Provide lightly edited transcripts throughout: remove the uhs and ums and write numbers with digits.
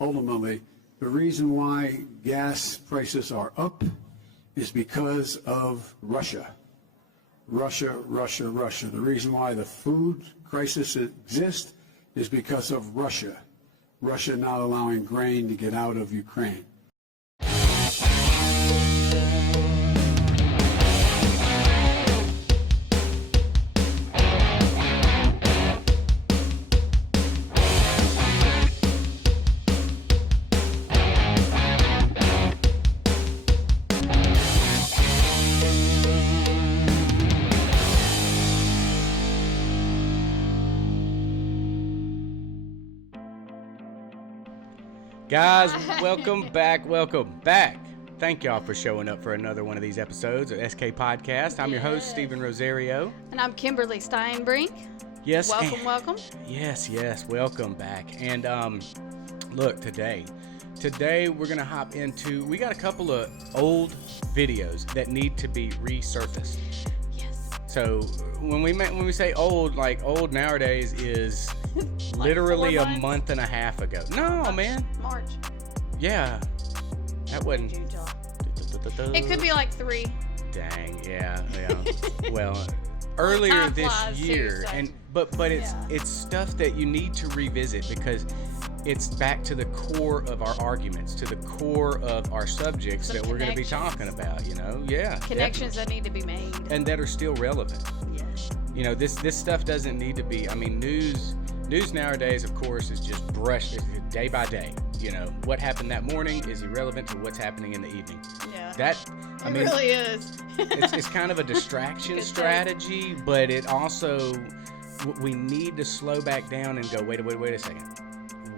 ultimately, the reason why gas prices are up is because of Russia. Russia. The reason why the food crisis exists is because of Russia. Russia not allowing grain to get out of Ukraine. Guys, welcome back. Thank y'all for showing up for another one of these episodes of SK Podcast. I'm your host, Stephen Rosario. And I'm Kimberly Steinbrink. Yes. Welcome. Yes, welcome back. And look, today we're going to hop into, we got a couple of old videos that need to be resurfaced. Yes. So when we say old, like old nowadays is like literally a month and a half ago. No, man. March. Yeah. That wasn't. It could be like 3. Dang, yeah. Well, earlier this year, too, so. but it's stuff that you need to revisit because it's back to the core of our arguments, to the core of our subjects that we're going to be talking about. Connections that need to be made and that are still relevant. Yeah. This stuff doesn't need to be. I mean, news nowadays, of course, is just brushed day by day. What happened that morning is irrelevant to what's happening in the evening. Yeah. It really is. it's kind of a distraction strategy, but it also, we need to slow back down and go, wait a second.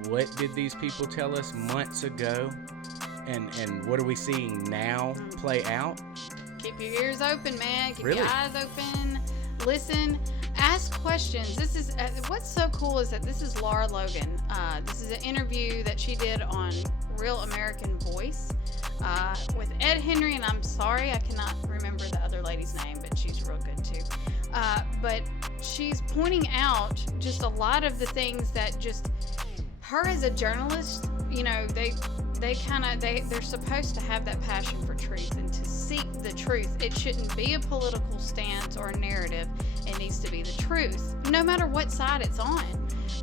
What did these people tell us months ago? And what are we seeing now play out? Keep your ears open, man. Keep Really? your eyes open. Listen. Ask questions. This is what's so cool is that this is Lara Logan. This is an interview that she did on Real American Voice with Ed Henry, and I'm sorry I cannot remember the other lady's name, but she's real good too. But she's pointing out just a lot of the things that just her as a journalist, they're supposed to have that passion for truth and to seek the truth. It shouldn't be a political stance or a narrative. It needs to be the truth, no matter what side it's on.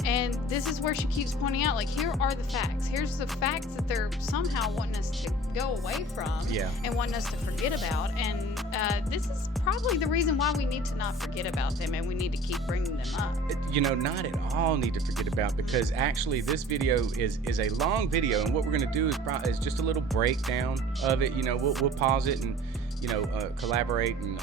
And this is where she keeps pointing out, like, here are the facts. Here's the facts that they're somehow wanting us to go away from and wanting us to forget about. And this is probably the reason why we need to not forget about them and we need to keep bringing them up. Not at all need to forget about, because actually this video is a long video, and what we're going to do is just a little breakdown of it. We'll pause it and collaborate and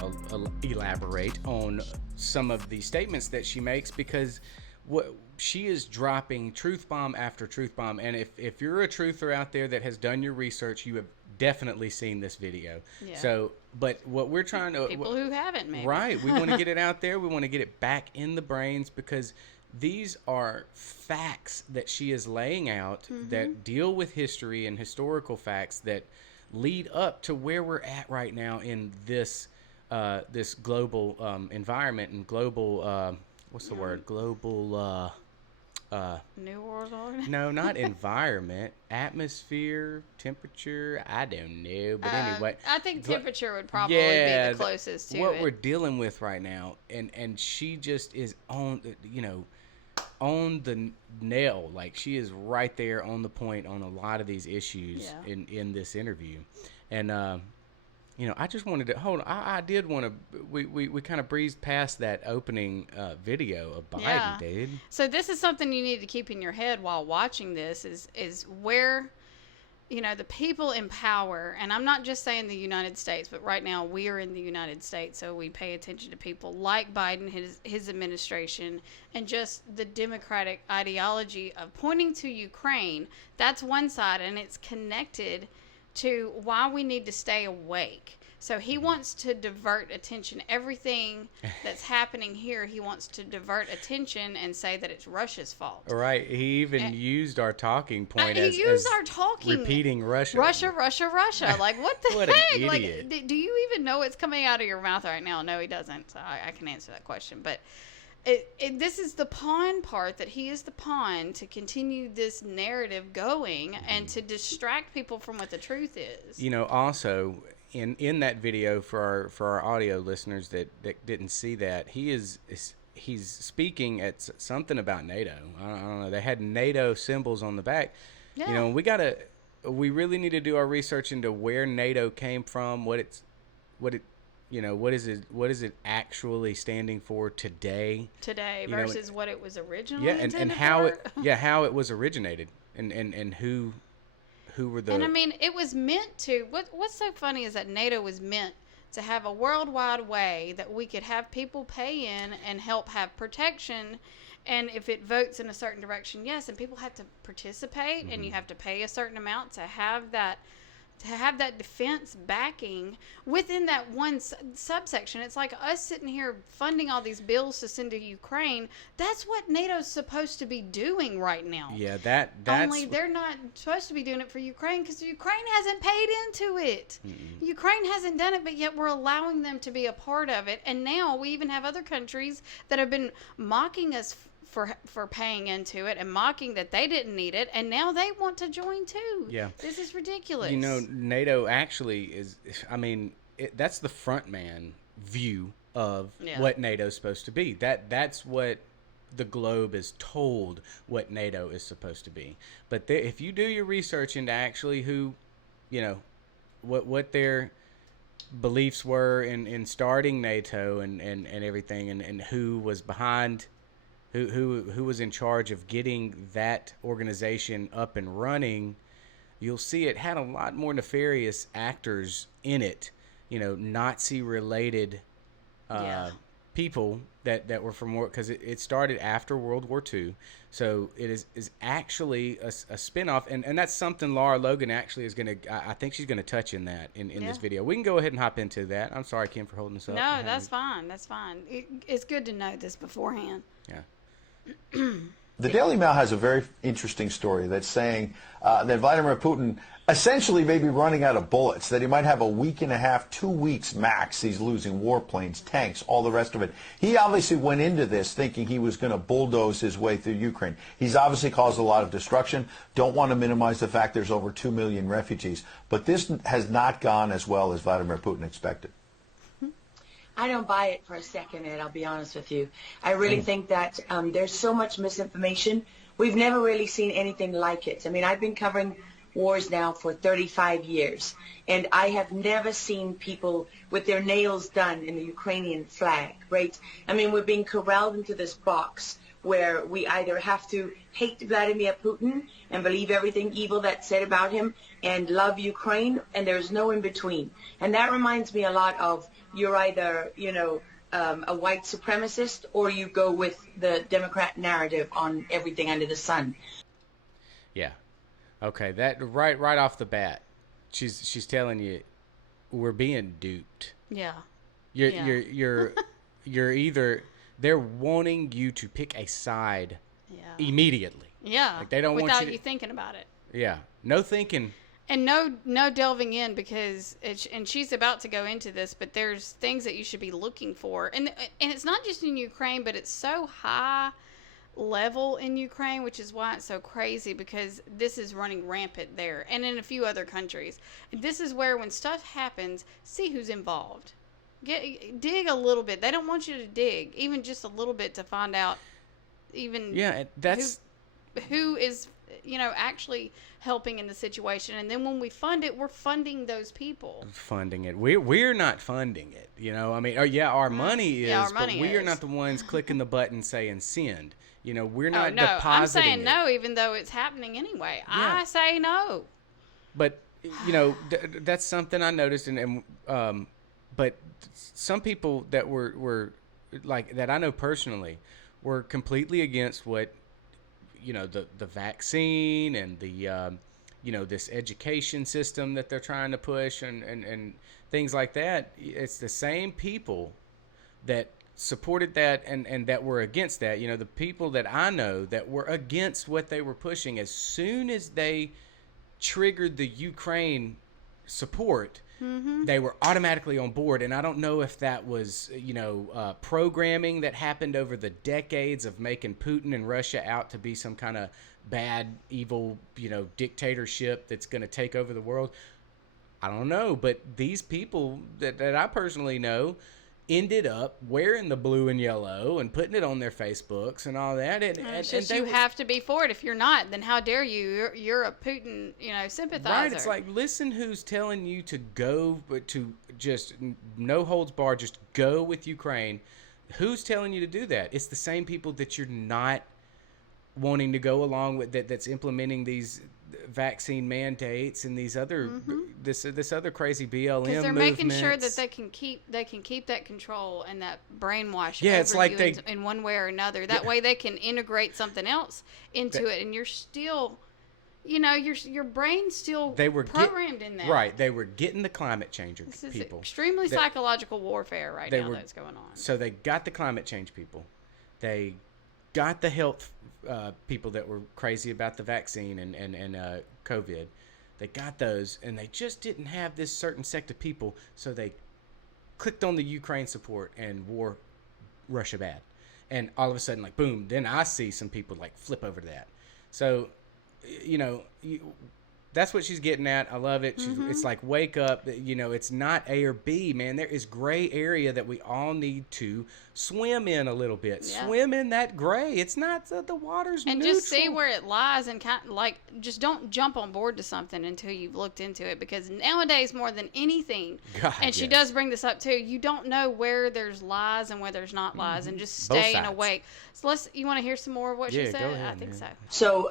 elaborate on some of the statements that she makes, because what she is dropping truth bomb after truth bomb. And if you're a truther out there that has done your research, you have definitely seen this video. Yeah. So, but what we're trying to people who haven't, maybe. Right, we want to get it out there. We want to get it back in the brains, because these are facts that she is laying out that deal with history and historical facts that lead up to where we're at right now in this this global environment and global what's the word? Global New World Order? No, not environment, atmosphere, temperature, I don't know, but anyway. I think temperature would probably be the closest to what it. we're dealing with right now, and she just is on the nail. Like, she is right there on the point on a lot of these issues in this interview. And I just wanted to I did want to we kind of breezed past that opening video of Biden, dude. So this is something you need to keep in your head while watching this is where the people in power, and I'm not just saying the United States, but right now we are in the United States, so we pay attention to people like Biden, his administration, and just the Democratic ideology of pointing to Ukraine. That's one side, and it's connected to why we need to stay awake. So he wants to divert attention. Everything that's happening here, he wants to divert attention and say that it's Russia's fault. Right. He even used our talking point as our talking, repeating Russia. Russia. Like, what the what heck? An idiot. Like, do you even know what's coming out of your mouth right now? No, he doesn't. So I can answer that question. But this is the pawn part, that he is the pawn to continue this narrative going and to distract people from what the truth is. You know, also in that video, for our audio listeners that didn't see that, he's speaking at something about NATO. I don't know. They had NATO symbols on the back. Yeah. You know, we really need to do our research into where NATO came from, what is it actually standing for today Versus what it was originally and intended how for. how it was originated and who were the. And I mean, it was meant to. What's so funny is that NATO was meant to have a worldwide way that we could have people pay in and help have protection. And if it votes in a certain direction, yes, and people have to participate, and you have to pay a certain amount to have that defense backing within that one subsection. It's like us sitting here funding all these bills to send to Ukraine. That's what NATO's supposed to be doing right now. Yeah, that's only they're not supposed to be doing it for Ukraine because Ukraine hasn't paid into it. Ukraine hasn't done it, but yet we're allowing them to be a part of it. And now we even have other countries that have been mocking us for paying into it and mocking that they didn't need it, and now they want to join too. Yeah, this is ridiculous. You know, NATO actually is. I mean, that's the front man view of what NATO's supposed to be. That's what the globe is told what NATO is supposed to be. But if you do your research into actually who, you know, what their beliefs were in starting NATO and everything, and who was behind. Who was in charge of getting that organization up and running, you'll see it had a lot more nefarious actors in it, you know, Nazi-related people that were from war, because it started after World War II. So it is actually a spinoff, and that's something Lara Logan actually is going to, I think she's going to touch in that in this video. We can go ahead and hop into that. I'm sorry, Kim, for holding us up. No, that's fine. That's fine. It's good to know this beforehand. Yeah. The Daily Mail has a very interesting story that's saying that Vladimir Putin essentially may be running out of bullets, that he might have a week and a half, 2 weeks max. He's losing warplanes, tanks, all the rest of it. He obviously went into this thinking he was going to bulldoze his way through Ukraine. He's obviously caused a lot of destruction. Don't want to minimize the fact there's over 2 million refugees. But this has not gone as well as Vladimir Putin expected. I don't buy it for a second, Ed, I'll be honest with you. I really think that there's so much misinformation. We've never really seen anything like it. I mean, I've been covering wars now for 35 years, and I have never seen people with their nails done in the Ukrainian flag, right? I mean, we're being corralled into this box where we either have to hate Vladimir Putin and believe everything evil that's said about him and love Ukraine, and there's no in between. And that reminds me a lot of, you're either, you know, a white supremacist, or you go with the Democrat narrative on everything under the sun. Yeah. Okay, that right off the bat, she's telling you we're being duped. Yeah. You're either, they're wanting you to pick a side immediately. Yeah. Like they don't want without you thinking about it. Yeah. No thinking. And no delving in, because and she's about to go into this, but there's things that you should be looking for. And it's not just in Ukraine, but it's so high level in Ukraine, which is why it's so crazy, because this is running rampant there and in a few other countries. This is where, when stuff happens, see who's involved. Dig a little bit. They don't want you to dig even just a little bit to find out even who is, you know, actually helping in the situation. And then when we fund it, we're funding those people. Funding it. We're not funding it. You know, I mean, our money is, our money but we are is. not the ones clicking the button saying send. You know, we're not no, depositing I'm saying it. no, even though it's happening anyway. Yeah. I say no. But, you know, that's something I noticed. But some people that were like, that I know personally, were completely against what, you know, the vaccine and the, you know, this education system that they're trying to push and things like that. It's the same people that supported that and that were against that. You know, the people that I know that were against what they were pushing, as soon as they triggered the Ukraine support, they were automatically on board. And I don't know if that was, programming that happened over the decades of making Putin and Russia out to be some kind of bad, evil, dictatorship that's going to take over the world. I don't know, but these people that I personally know ended up wearing the blue and yellow and putting it on their Facebooks and all that. It's just you have to be for it. If you're not, then how dare you? You're a Putin, sympathizer. Right. It's like, listen, who's telling you to go, but to just no holds barred, just go with Ukraine. Who's telling you to do that? It's the same people that you're not wanting to go along with, that's implementing these vaccine mandates and these other this other crazy BLM because they're movements. making sure that they can keep that control and that brainwash Yeah, over it's like you in one way or another. That way they can integrate something else into it, and you're still, your brain's still programmed in that. Right, they were getting the climate change This is people. extremely psychological warfare right now that's going on. So they got the climate change people. They got the health people that were crazy about the vaccine and COVID. They got those, and they just didn't have this certain sect of people, so they clicked on the Ukraine support and wore Russia bad. And all of a sudden, like, boom, then I see some people, like, flip over to that. So, that's what she's getting at. I love it. It's like, wake up. It's not A or B, man. There is gray area that we all need to swim in a little bit. Yeah. Swim in that gray. It's not the water's and neutral. Just see where it lies, and just don't jump on board to something until you've looked into it, because nowadays more than anything, she does bring this up too, you don't know where there's lies and where there's not lies, and just stay awake. So you want to hear some more of what she said? Go ahead, I think so. So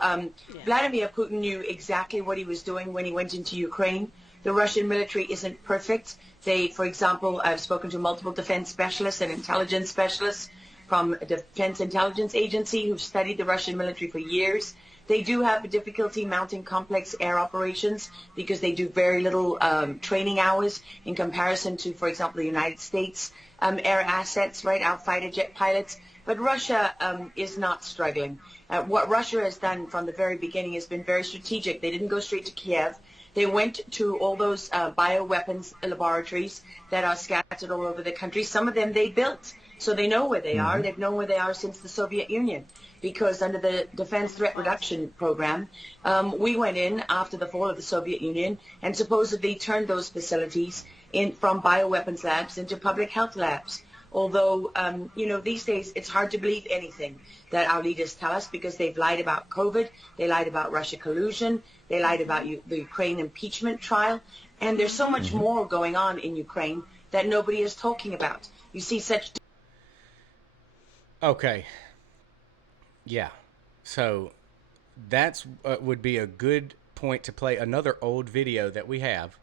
Vladimir Putin knew exactly what he was doing when he went into Ukraine. The Russian military isn't perfect. They, for example, I've spoken to multiple defense specialists and intelligence specialists from a Defense Intelligence Agency who've studied the Russian military for years. They do have a difficulty mounting complex air operations because they do very little training hours in comparison to, for example, the United States air assets, right, our fighter jet pilots. But Russia is not struggling. What Russia has done from the very beginning has been very strategic. They didn't go straight to Kiev. They went to all those bioweapons laboratories that are scattered all over the country. Some of them they built, so they know where they are. They've known where they are since the Soviet Union, because under the Defense Threat Reduction Program, we went in after the fall of the Soviet Union and supposedly turned those facilities from bioweapons labs into public health labs. Although, these days it's hard to believe anything that our leaders tell us, because they've lied about COVID, they lied about Russia collusion, they lied about the Ukraine impeachment trial, and there's so much more going on in Ukraine that nobody is talking about. You see such... Okay. Yeah. So that's would be a good point to play another old video that we have.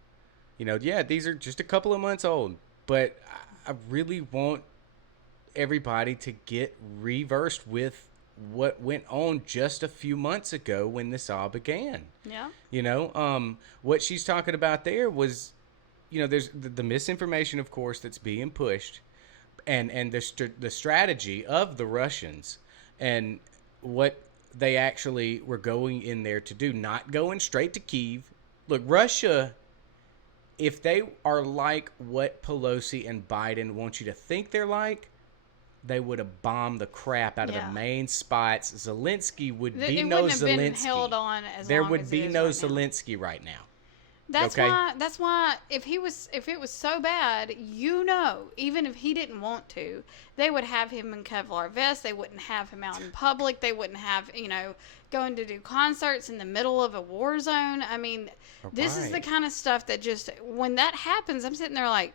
These are just a couple of months old, but I really want everybody to get reversed with what went on just a few months ago when this all began. Yeah. What she's talking about there was, there's the misinformation, of course, that's being pushed, and the strategy of the Russians and what they actually were going in there to do, not going straight to Kyiv. Look, Russia, if they are like what Pelosi and Biden want you to think they're like, they would have bombed the crap out of the main spots. Zelensky would be no Zelensky. Held on as there long would as be it is no right now. Zelensky right now. That's why if it was so bad, even if he didn't want to, they would have him in Kevlar vests. They wouldn't have him out in public. They wouldn't have, going to do concerts in the middle of a war zone. I mean, this is the kind of stuff that just, when that happens, I'm sitting there like,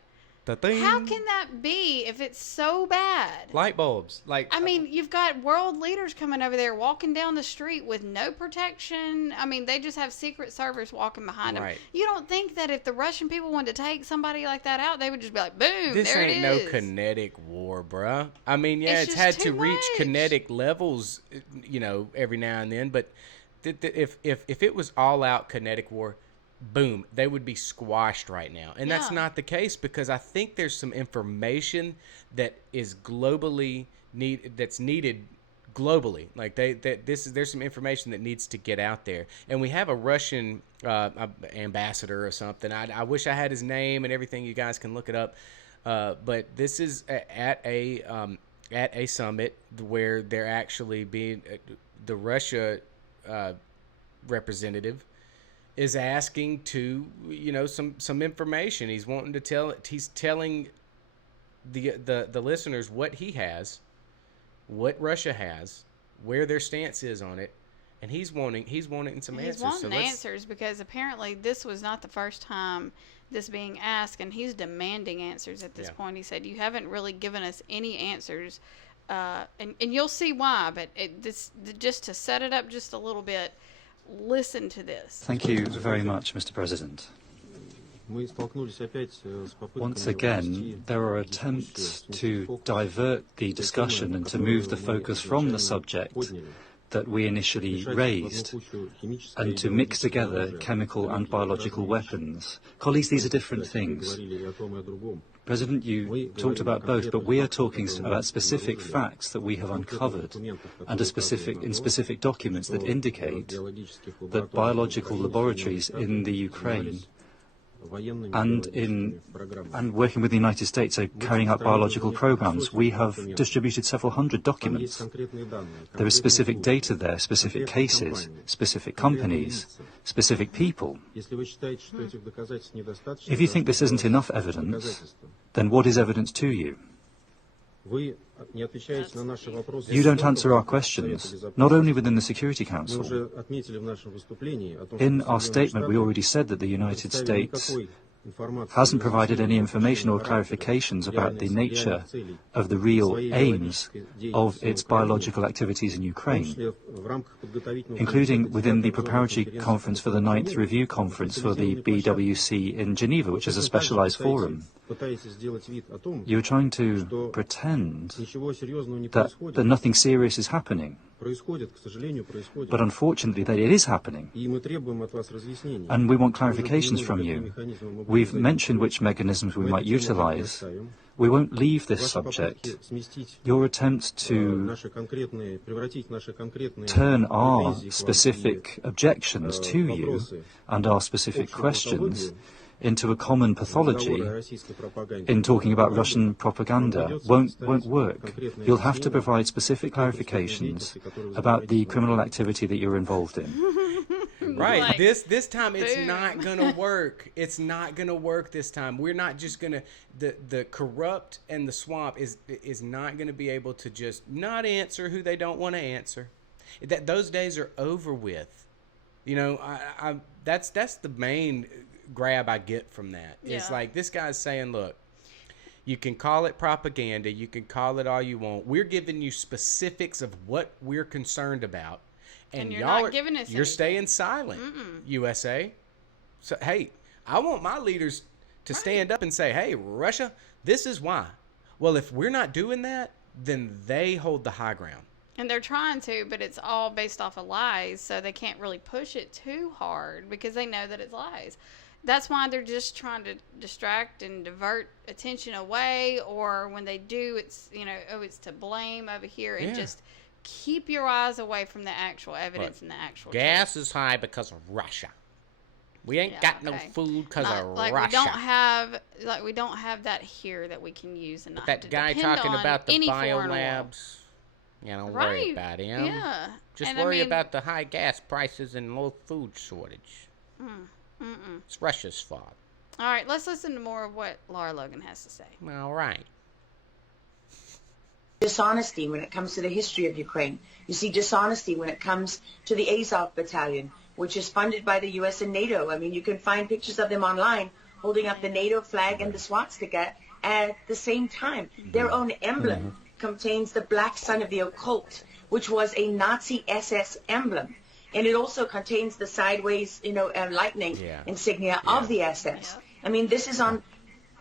how can that be if it's so bad? Light bulbs. I mean, you've got world leaders coming over there walking down the street with no protection. I mean, they just have Secret Service walking behind them. You don't think that if the Russian people wanted to take somebody like that out, they would just be like, boom, this there it ain't is. no kinetic war, bruh. I mean, it's just had too to reach much. kinetic levels, every now and then. But if it was all out kinetic war, boom, they would be squashed right now. And that's not the case, because I think there's some information that is needed globally. Like there's some information that needs to get out there, and we have a Russian ambassador or something. I wish I had his name and everything. You guys can look it up. But this is at a summit where they're actually being the Russia representative is asking to, some information. He's wanting to tell. He's telling the listeners what he has, what Russia has, where their stance is on it, and he's wanting some answers. He's wanting answers because apparently this was not the first time this being asked, and he's demanding answers at this point. He said, "You haven't really given us any answers," and you'll see why. But just to set it up just a little bit, listen to this. Thank you very much, Mr. President. Once again, there are attempts to divert the discussion and to move the focus from the subject that we initially raised and to mix together chemical and biological weapons. Colleagues, these are different things. President, you talked about both, but we are talking about specific facts that we have uncovered and in specific documents that indicate that biological laboratories in the Ukraine and working with the United States are carrying out biological programs. We have distributed several hundred documents. There is specific data there, specific cases, specific companies, specific people. If you think this isn't enough evidence, then what is evidence to you? You don't answer our questions, not only within the Security Council. In our statement, we already said that the United States hasn't provided any information or clarifications about the nature of the real aims of its biological activities in Ukraine, including within the preparatory conference for the 9th Review Conference for the BWC in Geneva, which is a specialized forum. You're trying to pretend that nothing serious is happening. But unfortunately, it is happening. And we want clarifications from you. We've mentioned which mechanisms we might utilize. We won't leave this subject. Your attempt to turn our specific objections to you and our specific questions into a common pathology in talking about Russian propaganda won't work. You'll have to provide specific clarifications about the criminal activity that you're involved in. Right. Like, this time it's not gonna work. It's not gonna work this time. We're not just gonna the corrupt and the swamp is not gonna be able to just not answer who they don't want to answer. Those days are over with. That's the main grab I get from that. Yeah. It's like this guy's saying, look, you can call it propaganda, you can call it all you want. We're giving you specifics of what we're concerned about, and you're y'all not giving us you're anything. staying silent. USA. So hey, I want my leaders to stand up and say, hey, Russia, this is why. Well, if we're not doing that, then they hold the high ground. And they're trying to, but it's all based off of lies, so they can't really push it too hard because they know that it's lies. That's why they're just trying to distract and divert attention away, or when they do, it's, it's to blame over here, and just keep your eyes away from the actual evidence and the actual gas truth. is high because of Russia. We ain't got no food because of like Russia. We don't have that here that we can use, and not That to guy depend talking on about the any foreign oil. biolabs, don't worry Right. about him. Yeah. Just And worry about the high gas prices and low food shortage. It's Russia's fault. All right, let's listen to more of what Lara Logan has to say. All right. Dishonesty when it comes to the history of Ukraine. You see dishonesty when it comes to the Azov Battalion, which is funded by the U.S. and NATO. I mean, you can find pictures of them online holding up the NATO flag and the swastika at the same time. Their own emblem contains the black sun of the occult, which was a Nazi SS emblem. And it also contains the sideways, lightning insignia of the SS. I mean, this is on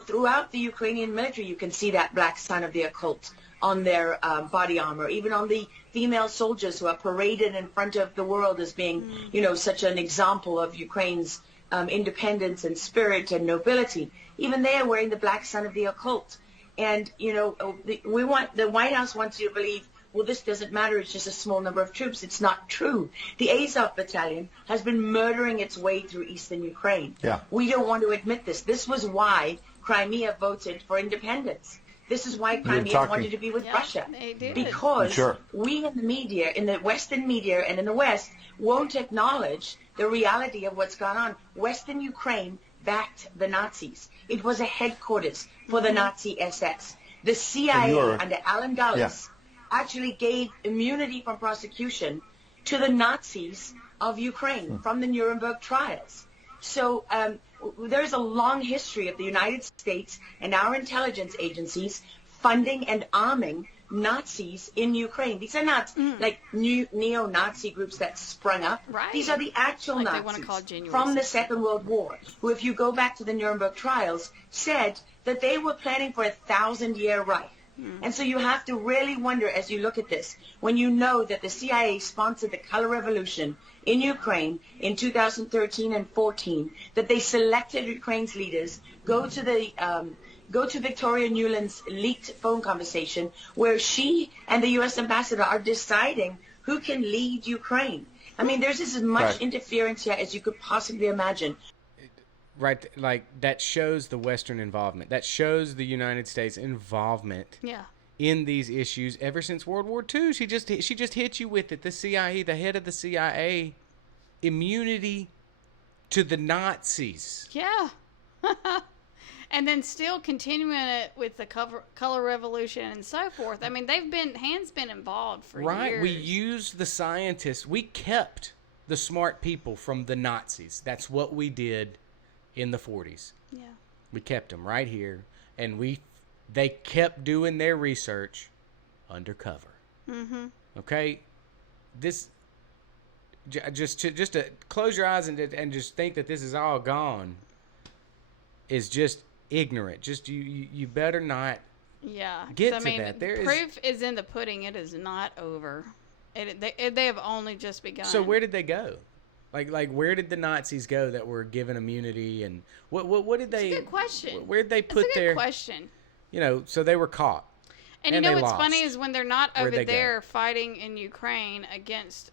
throughout the Ukrainian military. You can see that black sun of the occult on their body armor, even on the female soldiers who are paraded in front of the world as being, such an example of Ukraine's independence and spirit and nobility. Even they are wearing the black sun of the occult. And, the White House wants you to believe well, this doesn't matter, it's just a small number of troops. It's not true. The Azov battalion has been murdering its way through eastern Ukraine. Yeah. We don't want to admit this. This was why Crimea voted for independence. This is why Crimea wanted to be with Russia. They did. Because we in the media, in the Western media and in the West, won't acknowledge the reality of what's gone on. Western Ukraine backed the Nazis. It was a headquarters for the Nazi SS. The CIA under Alan Dulles actually gave immunity from prosecution to the Nazis of Ukraine from the Nuremberg trials. So there's a long history of the United States and our intelligence agencies funding and arming Nazis in Ukraine. These are not like new neo-Nazi groups that sprung up. Right. These are the actual Like they wanna call Nazis genuine from the citizens. Second World War, who, if you go back to the Nuremberg trials, said that they were planning for a 1,000-year Reich. And so you have to really wonder, as you look at this, when you know that the CIA sponsored the Color Revolution in Ukraine in 2013 and 14, that they selected Ukraine's leaders, go to Victoria Nuland's leaked phone conversation where she and the U.S. ambassador are deciding who can lead Ukraine. I mean, there's as much interference here as you could possibly imagine. Right, like that shows the Western involvement. That shows the United States involvement in these issues ever since World War II. She just hit you with it. The CIA, the head of the CIA, immunity to the Nazis. Yeah. And then still continuing it with the color revolution and so forth. I mean, hands been involved for years. Right. We used the scientists. We kept the smart people from the Nazis. That's what we did in the 40s. Yeah. We kept them right here, and they kept doing their research undercover. Mm-hmm. Okay? This just to close your eyes and just think that this is all gone is just ignorant. Just you better not get to that. Proof is in the pudding. It is not over. They have only just begun. So where did they go? Like where did the Nazis go that were given immunity, and what did they? That's a good question. Where did they put That's a good question. You know, so they were caught. And you know what's lost. funny is when they're not Where'd over they there fighting in Ukraine against,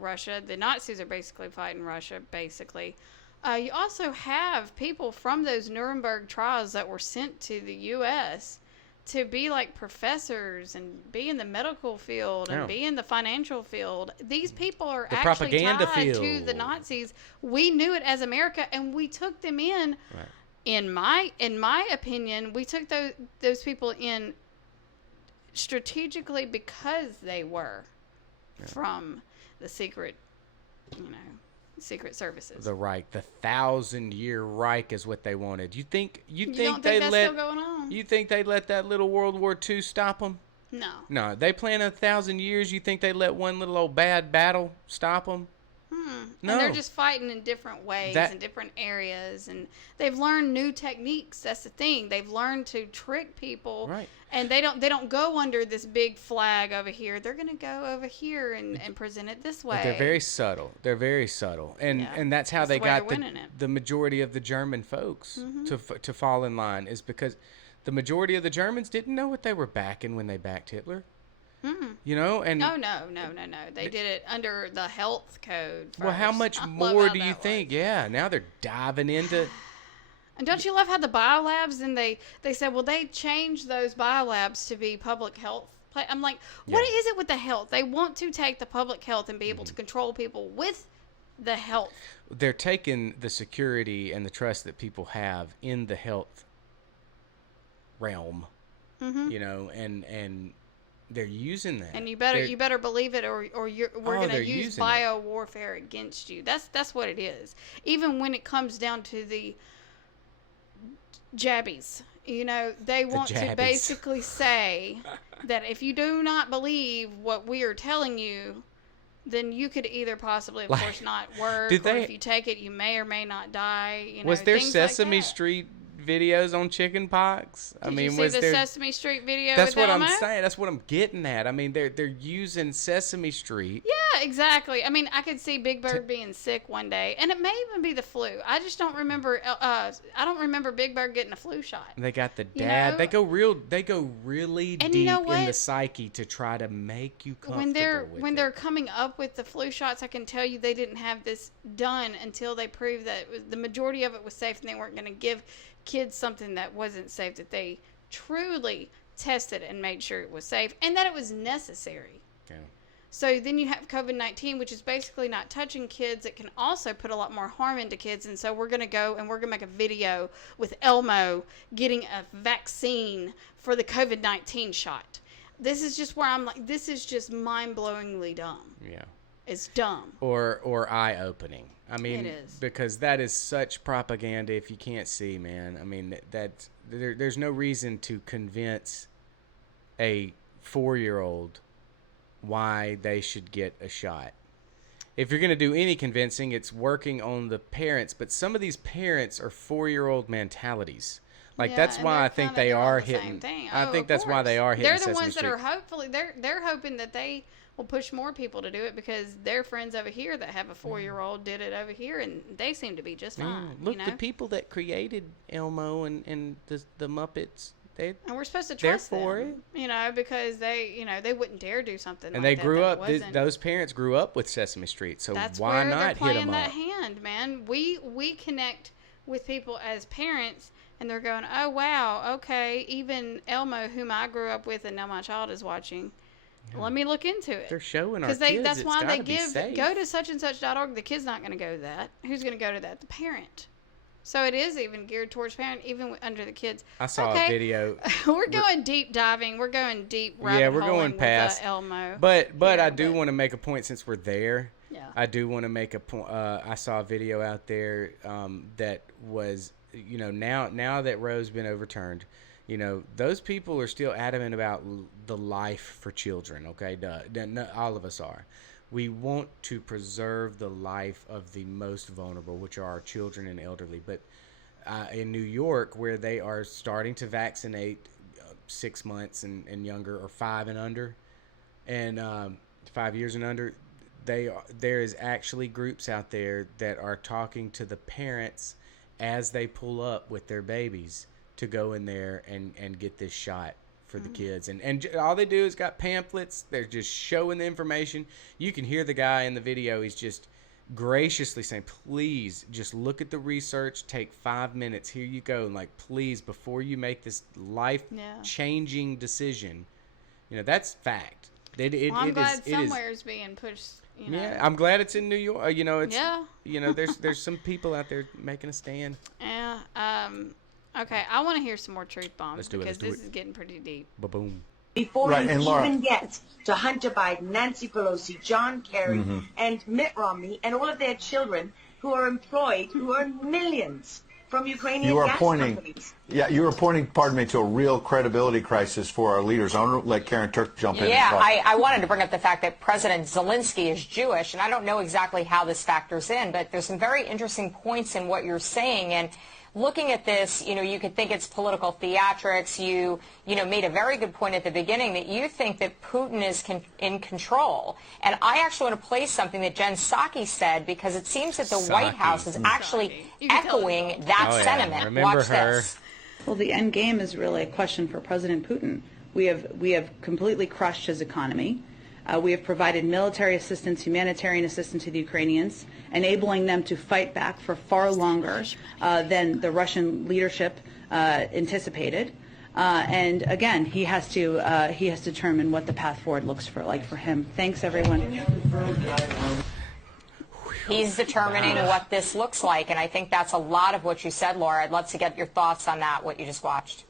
Russia. The Nazis are basically fighting Russia, basically. You also have people from those Nuremberg trials that were sent to the U.S. to be like professors and be in the medical field and be in the financial field. These people are The actually propaganda tied to field. the Nazis. We knew it as America, and we took them in. Right. In my opinion, we took those people in strategically because they were from the secret services. The Reich, the 1,000-year Reich is what they wanted. You think don't they think that's let? still going on? You think they let that little World War II stop them? No. No, they planned 1,000 years. You think they let one little old bad battle stop them? No. And they're just fighting in different ways in different areas, and they've learned new techniques. That's the thing. They've learned to trick people, Right. And they don't go under this big flag over here. They're going to go over here and present it this way. But they're very subtle. They're very subtle, and that's how That's they the way got they're winning it. the majority of the German folks to fall in line, is because the majority of the Germans didn't know what they were backing when they backed Hitler. You know, and No. They did it under the health code first. well, how much I love more how do you that think? was. Yeah, now they're diving into. And don't you love how the biolabs, and they said, well, they changed those biolabs to be public health. I'm like, what is it with the health? They want to take the public health and be able to control people with the health. They're taking the security and the trust that people have in the health realm, you know, and they're using that. And you better believe it, or we're going to use using it. bio warfare against you. That's what it is. Even when it comes down to the jabbies, they want to jabbies. basically say that if you do not believe what we are telling you, then you could either possibly, of course, not work, or if you take it, you may or may not die. Was there things like Sesame that. Street videos on chicken pox? Did you see the Sesame Street video? That's with what Elmo? I'm saying. That's what I'm getting at. I mean, they're using Sesame Street. Yeah, exactly. I mean, I could see Big Bird being sick one day, and it may even be the flu. I just don't remember. I don't remember Big Bird getting a flu shot. They got the dad. They go really And deep you know in what? the psyche to try to make you comfortable when with they're it. coming up with the flu shots, I can tell you they didn't have this done until they proved that the majority of it was safe, and they weren't going to give kids something that wasn't safe, that they truly tested and made sure it was safe and that it was necessary. Yeah. So then you have COVID-19, which is basically not touching kids. It can also put a lot more harm into kids. And so we're going to go and we're going to make a video with Elmo getting a vaccine for the COVID-19 shot. This is just where I'm like, this is just mind-blowingly dumb. Yeah. It's dumb. Or eye-opening. I mean, It is. because that is such propaganda if you can't see, man. I mean, there's no reason to convince a 4-year-old why they should get a shot. If you're going to do any convincing, it's working on the parents. But some of these parents are 4-year-old mentalities. Like, Yeah, that's and why they're I think kinda they doing are the same hitting. thing. I Oh, think of that's why they course. are hitting They're the Sesame ones Street. that are hopefully they're hoping that they will push more people to do it because their friends over here that have a 4-year-old did it over here and they seem to be just fine. Look, you know? the people that created Elmo and the Muppets, And we're supposed to they're trust for them, you know, because they wouldn't dare do something. and like they grew that up. wasn't- Those parents grew up with Sesame Street, so That's why where not they're hit playing them that up? hand, man. We connect with people as parents, and they're going, "Oh wow, okay." Even Elmo, whom I grew up with, and now my child is watching. Let me look into it. They're showing our Because kids. that's it's why they gotta be give safe. go to suchandsuch.org. The kid's not going to go to that. Who's going to go to that? The parent. So it is even geared towards parent, even under the kids. I saw a video. We're going deep diving. We're going deep rabbit Yeah, we're holing going past with, Elmo. But here, I do want to make a point since we're there. Yeah. I do want to make a point. I saw a video out there that was, you know, now that Roe's been overturned, you know, those people are still adamant about the life for children. Okay, all of us are. We want to preserve the life of the most vulnerable, which are our children and elderly. But in New York, where they are starting to vaccinate 6 months and younger, or 5 and under, and 5 years and under, there is actually groups out there that are talking to the parents as they pull up with their babies to go in there and get this shot for the kids. And all they do is got pamphlets. They're just showing the information. You can hear the guy in the video. He's just graciously saying, please just look at the research, take 5 minutes, here you go, and like, please, before you make this life-changing decision, you know, that's fact. I'm glad somewhere is being pushed. You know. Yeah, I'm glad it's in New York. You know, it's Yeah. you know, there's some people out there making a stand. Yeah. Okay, I want to hear some more truth bombs. Let's do it, because let's do this it. is getting pretty deep. Ba-boom. Before Right, you and Laura- even get to Hunter Biden, Nancy Pelosi, John Kerry, Mm-hmm. and Mitt Romney, and all of their children who are employed, who earn millions from Ukrainian You are gas pointing, companies. you are pointing, pardon me, to a real credibility crisis for our leaders. I want to let Karen Turk jump in. Yeah, and talk. I wanted to bring up the fact that President Zelensky is Jewish, and I don't know exactly how this factors in, but there's some very interesting points in what you're saying. And looking at this, you know, you could think it's political theatrics. You made a very good point at the beginning that you think that Putin is in control. And I actually want to play something that Jen Psaki said, because it seems that the White House is actually You can tell echoing that Oh, yeah. sentiment. Remember Watch her. this. Well, the end game is really a question for President Putin. We have completely crushed his economy. We have provided military assistance, humanitarian assistance to the Ukrainians, enabling them to fight back for far longer than the Russian leadership anticipated. And again, he has to determine what the path forward looks like for him. Thanks, everyone. He's determining what this looks like, and I think that's a lot of what you said, Laura. I'd love to get your thoughts on that, what you just watched.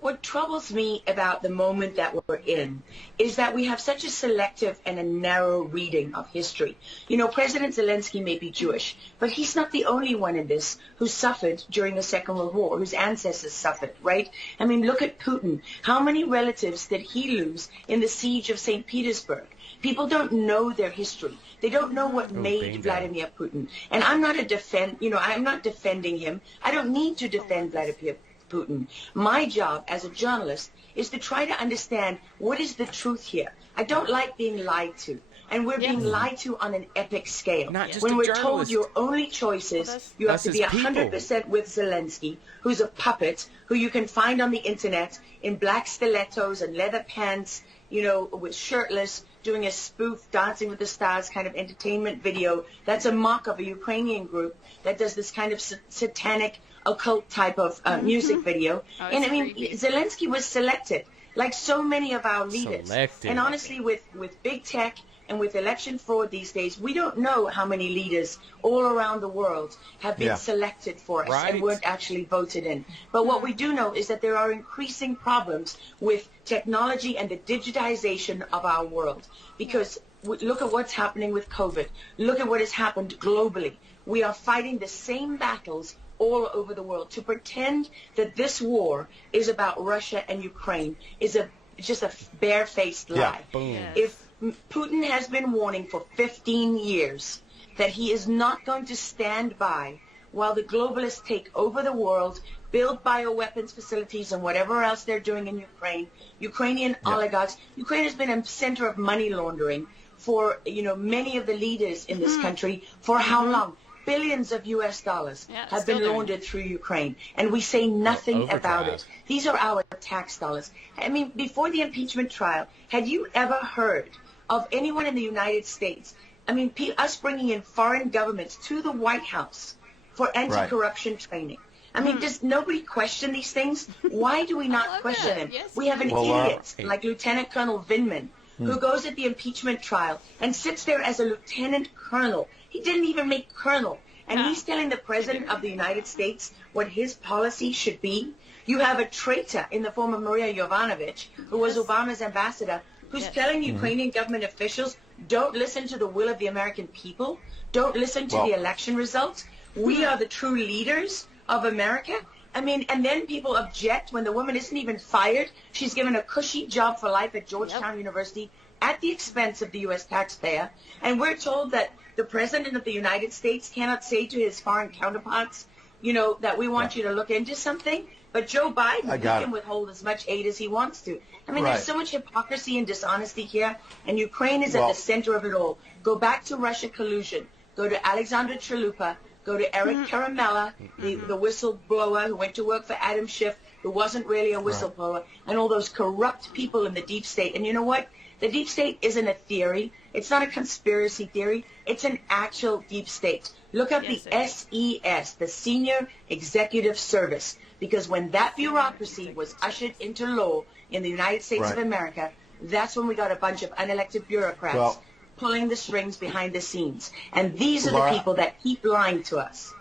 What troubles me about the moment that we're in is that we have such a selective and a narrow reading of history. You know, President Zelensky may be Jewish, but he's not the only one in this who suffered during the Second World War, whose ancestors suffered, right? I mean, look at Putin. How many relatives did he lose in the siege of St. Petersburg? People don't know their history. They don't know what made bingo. Vladimir Putin. And I'm not I'm not defending him. I don't need to defend Vladimir Putin. My job as a journalist is to try to understand what is the truth here. I don't like being lied to. And we're being lied to on an epic scale. Not just when a we're journalist. told your only choice is you have us to be as people. 100% with Zelensky, who's a puppet, who you can find on the internet in black stilettos and leather pants, with shirtless, doing a spoof Dancing with the Stars kind of entertainment video. That's a mock of a Ukrainian group that does this kind of satanic, occult type of music video. And I mean, Zelensky was selected, like so many of our leaders. Selected. And honestly, with big tech and with election fraud these days, we don't know how many leaders all around the world have been selected for us and weren't actually voted in. But what we do know is that there are increasing problems with technology and the digitization of our world. Because look at what's happening with COVID. Look at what has happened globally. We are fighting the same battles all over the world. To pretend that this war is about Russia and Ukraine is just a barefaced lie. If Putin has been warning for 15 years that he is not going to stand by while the globalists take over the world, build bioweapons facilities and whatever else they're doing in Ukraine, Ukrainian oligarchs. Ukraine has been a center of money laundering for, many of the leaders in this country for how long? Billions of US dollars have been laundered through Ukraine, and we say nothing about it. These are our tax dollars. I mean, before the impeachment trial, had you ever heard of anyone in the United States, I mean, us bringing in foreign governments to the White House for anti-corruption training? I mean, does nobody question these things? Why do we not question them? Yes. We have an idiot like Lieutenant Colonel Vindman who goes at the impeachment trial and sits there as a lieutenant colonel. He didn't even make colonel. And he's telling the President of the United States what his policy should be. You have a traitor in the form of Maria Yovanovitch, who was Obama's ambassador, who's telling Ukrainian government officials, don't listen to the will of the American people. Don't listen to the election results. We are the true leaders of America. I mean, and then people object when the woman isn't even fired. She's given a cushy job for life at Georgetown University at the expense of the U.S. taxpayer. And we're told that the President of the United States cannot say to his foreign counterparts, that we want you to look into something. But Joe Biden can withhold as much aid as he wants to. I mean, there's so much hypocrisy and dishonesty here, and Ukraine is at the center of it all. Go back to Russia collusion. Go to Alexander Chalupa. Go to Eric Karamella, the whistleblower who went to work for Adam Schiff, who wasn't really a whistleblower, and all those corrupt people in the deep state. And you know what? The deep state isn't a theory. It's not a conspiracy theory. It's an actual deep state. Look up the SES, the Senior Executive Service, because when that bureaucracy was ushered into law in the United States of America, that's when we got a bunch of unelected bureaucrats pulling the strings behind the scenes. And these are the people that keep lying to us.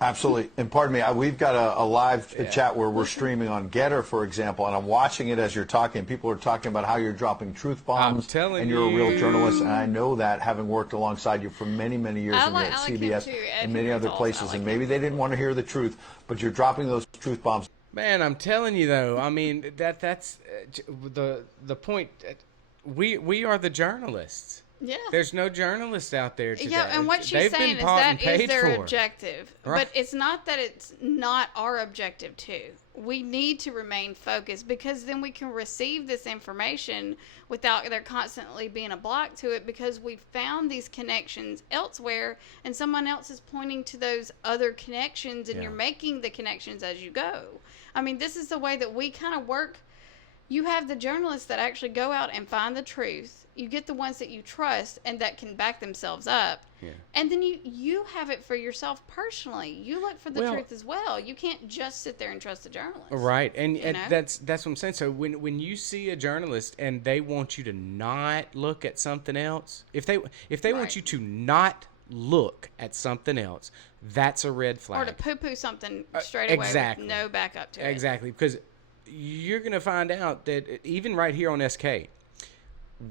Absolutely. And pardon me, we've got a live chat where we're streaming on Getter, for example, and I'm watching it as you're talking. People are talking about how you're dropping truth bombs, and you're a real journalist, and I know that, having worked alongside you for many, many years at CBS and many other places, and maybe they didn't want to hear the truth, but you're dropping those truth bombs. Man, I'm telling you, though, I mean, that's the point. We are the journalists. Yeah. There's no journalists out there today. Yeah, and what she's saying is that is their objective. But it's not that it's not our objective, too. We need to remain focused, because then we can receive this information without there constantly being a block to it, because we've found these connections elsewhere and someone else is pointing to those other connections, and you're making the connections as you go. I mean, this is the way that we kind of work. You have the journalists that actually go out and find the truth. You get the ones that you trust and that can back themselves up. Yeah. And then you have it for yourself personally. You look for the truth as well. You can't just sit there and trust the journalist. Right. And that's what I'm saying. So when you see a journalist and they want you to not look at something else, if they want you to not look at something else, that's a red flag. Or to poo-poo something straight away with no backup to it. Exactly. Because you're going to find out that even right here on SK,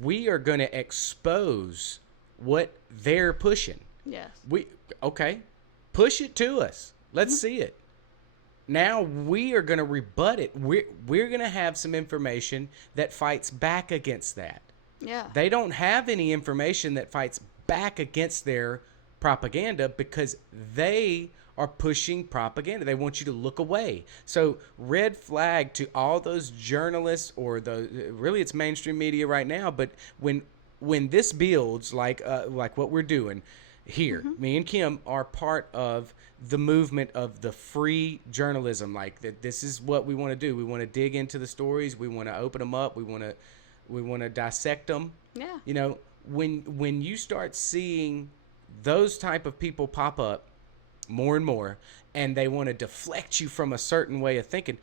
we are going to expose what they're pushing. Yes. Push it to us. Let's see it. Now we are going to rebut it. We're going to have some information that fights back against that. Yeah. They don't have any information that fights back against their propaganda because they are pushing propaganda. They want you to look away. So red flag to all those journalists, or really it's mainstream media right now, but when this builds like what we're doing here, me and Kim are part of the movement of the free journalism. Like that, this is what we want to do. We want to dig into the stories. We want to open them up. We want to dissect them. Yeah. You know, when you start seeing those type of people pop up more and more, and they want to deflect you from a certain way of thinking,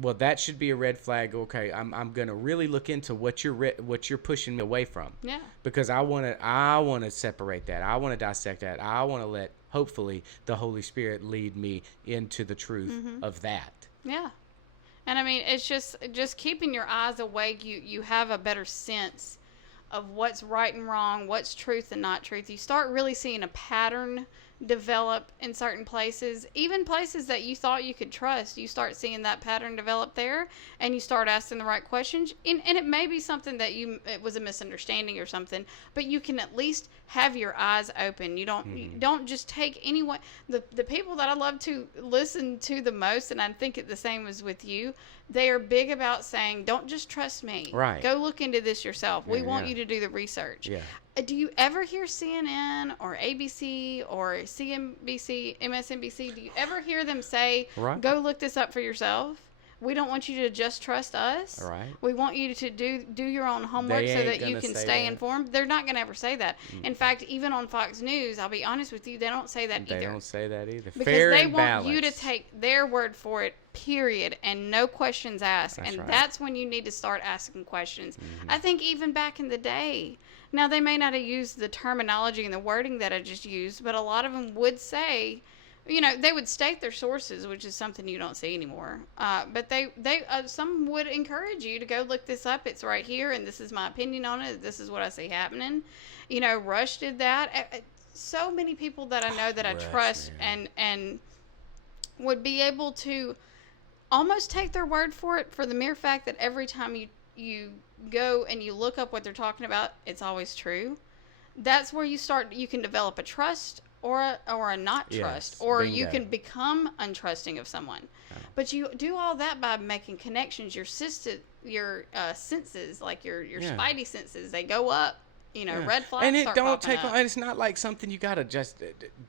well, that should be a red flag. Okay, I'm going to really look into what you're pushing me away from. Yeah. Because I want to separate that. I want to dissect that. I want to let, hopefully, the Holy Spirit lead me into the truth of that. Yeah. And I mean, it's just keeping your eyes awake. You have a better sense of what's right and wrong, what's truth and not truth. You start really seeing a pattern develop in certain places, even places that you thought you could trust. You start seeing that pattern develop there, and you start asking the right questions. And it may be something that it was a misunderstanding or something, but you can at least have your eyes open. You don't just take anyone. The people that I love to listen to the most, and I think it the same as with you, they are big about saying, don't just trust me. Right. Go look into this yourself. We want you to do the research. Yeah. Do you ever hear CNN or ABC or CNBC, MSNBC? Do you ever hear them say, go look this up for yourself? We don't want you to just trust us. Right. We want you to do your own homework so that you can stay informed. They're not going to ever say that. In fact, even on Fox News, I'll be honest with you, they don't say that either. They don't say that either. Because Fair they and want balanced. you to take their word for it, period, and no questions asked. That's and right. that's when you need to start asking questions. I think even back in the day, now they may not have used the terminology and the wording that I just used, but a lot of them would say, you know, they would state their sources, which is something you don't see anymore. But some would encourage you to go look this up. It's right here, and this is my opinion on it. This is what I see happening. You know, Rush did that. So many people that I know that I trust and would be able to almost take their word for it, for the mere fact that every time you go and you look up what they're talking about, it's always true. That's where you can develop a trust or a not trust, or you can become untrusting of someone. But you do all that by making connections. Your senses, like your spidey senses, they go up. You know, red flags and it start don't popping take up. long. It's not like something you gotta just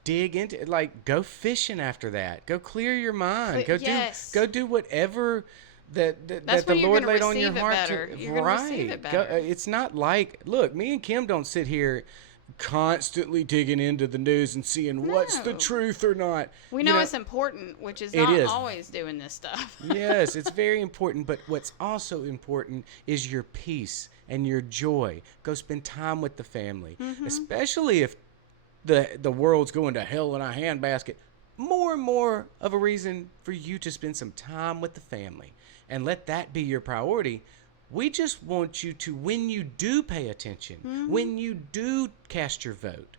dig into. Like, go fishing after that. Go clear your mind. Go do whatever that the Lord laid on your heart to. You're gonna receive it better. It's not like, look, me and Kim don't sit here constantly digging into the news and seeing what's the truth or not. We know it's important, which is not always doing this stuff. Yes, it's very important, but what's also important is your peace and your joy. Go spend time with the family, especially if the world's going to hell in a handbasket. More and more of a reason for you to spend some time with the family and let that be your priority. We just want you to, when you do pay attention, when you do cast your vote,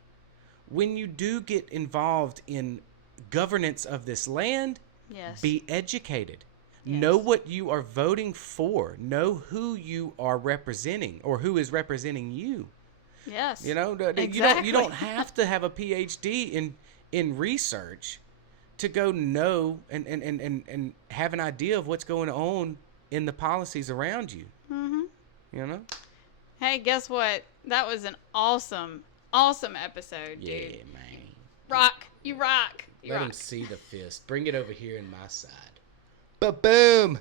when you do get involved in governance of this land, be educated. Know what you are voting for. Know who you are representing or who is representing you. Yes. You know, exactly. you don't have to have a PhD in research to go know and have an idea of what's going on in the policies around you. You know? Hey, guess what? That was an awesome episode, dude. Yeah, man. Rock. You rock. Let him see the fist. Bring it over here in my side. Ba-boom!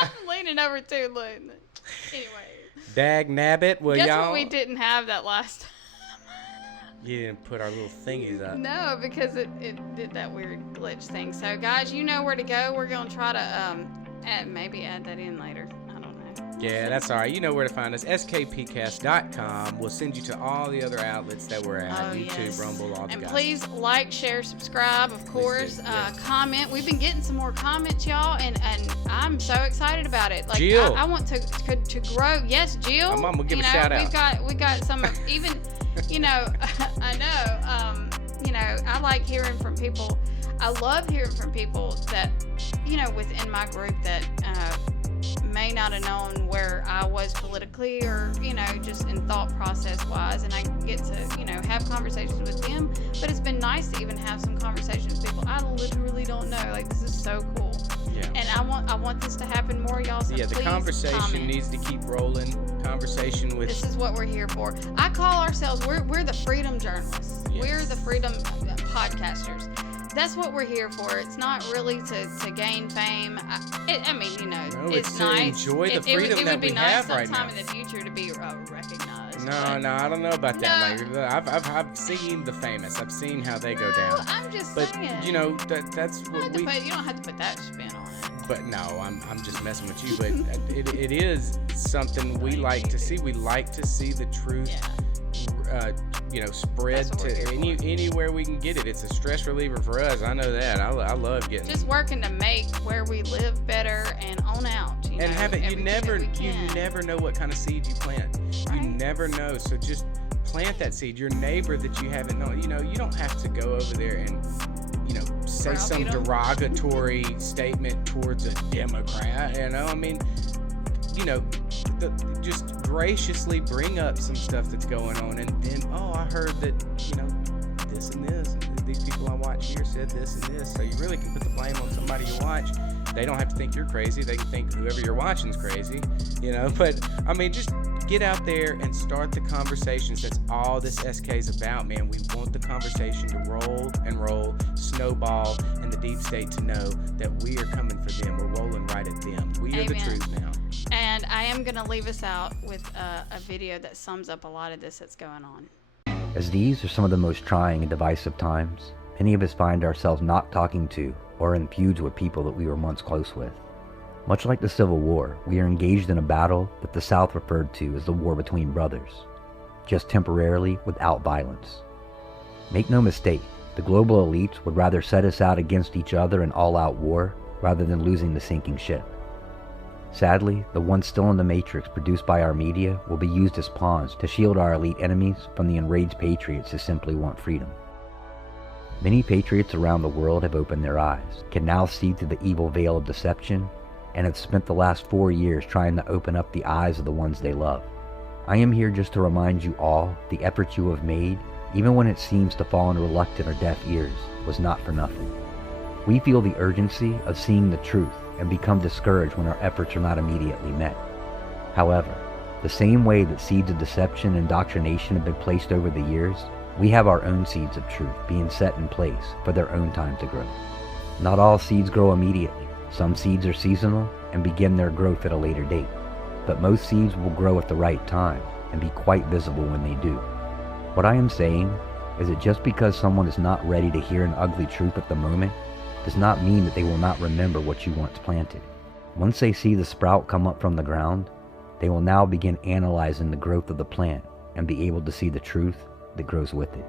I'm leaning over too, look. Anyway. Dag nabbit. Well, guess y'all. what we didn't have that last time? You didn't put our little thingies up. No, because it did that weird glitch thing. So, guys, you know where to go. We're going to try to maybe add that in later. I don't know. Yeah, that's all right. You know where to find us. skpcast.com. We'll send you to all the other outlets that we're at. YouTube, Rumble, all the And guys. please like, share, subscribe, of course. Comment. We've been getting some more comments, y'all, and I'm so excited about it. Like, Jill. I want to grow. Yes, Jill. I'm gonna give a shout out. We got some of even, you know, I know, you know, I like hearing from people. I love hearing from people that, you know, within my group that may not have known where I was politically or, you know, just in thought process wise, and I get to, you know, have conversations with them. But it's been nice to even have some conversations with people I literally don't know. Like, this is so cool. Yeah. And I want this to happen more, y'all. So Yeah, the please conversation comment. needs to keep rolling. Conversation with. This is what we're here for. I call ourselves, we're the freedom journalists. Yes. We're the freedom podcasters. That's what we're here for. It's not really to gain fame. I mean, you know, No, it's it's to nice. enjoy the freedom it that would be we nice have right sometime now. in the future to be recognized. No, I don't know about that. No. Like, I've seen the famous. I've seen how they go No, down. I'm just But saying. you know that's You what we. don't have to put that spin on it. But no, I'm just messing with you. But it is something we like to see. We like to see the truth. Yeah. You know, spread That's what we're here for. anywhere we can get it. It's a stress reliever for us. I know that. I love getting. Just working to make where we live better and on out. You and know, have it. You everything that never we you can. never know what kind of seed you plant. You Right. never know. So just plant that seed. Your neighbor that you haven't known. You know, you don't have to go over there and, you know, say some Browbeat 'em. derogatory statement towards a Democrat. You know, I mean, you know, just graciously bring up some stuff that's going on, and then, oh, I heard that, you know, this and this, and these people I watch here said this and this. So you really can put the blame on somebody you watch. They don't have to think you're crazy. They can think whoever you're watching's crazy, you know. But I mean, just get out there and start the conversations. That's all this SK is about, man. We want the conversation to roll and roll, snowball, and the deep state to know that we are coming for them. We're rolling right at them. We are the Amen. truth now. And I am going to leave us out with a video that sums up a lot of this that's going on. As these are some of the most trying and divisive times, many of us find ourselves not talking to or in feuds with people that we were once close with. Much like the Civil War, we are engaged in a battle that the South referred to as the war between brothers, just temporarily without violence. Make no mistake, the global elites would rather set us out against each other in all-out war rather than losing the sinking ship. Sadly, the ones still in the matrix produced by our media will be used as pawns to shield our elite enemies from the enraged patriots who simply want freedom. Many patriots around the world have opened their eyes, can now see through the evil veil of deception, and have spent the last 4 years trying to open up the eyes of the ones they love. I am here just to remind you all the effort you have made, even when it seems to fall on reluctant or deaf ears, was not for nothing. We feel the urgency of seeing the truth and become discouraged when our efforts are not immediately met. However, the same way that seeds of deception and indoctrination have been placed over the years, we have our own seeds of truth being set in place for their own time to grow. Not all seeds grow immediately. Some seeds are seasonal and begin their growth at a later date, but most seeds will grow at the right time and be quite visible when they do. What I am saying is that just because someone is not ready to hear an ugly truth at the moment does not mean that they will not remember what you once planted. Once they see the sprout come up from the ground, they will now begin analyzing the growth of the plant and be able to see the truth that grows with it.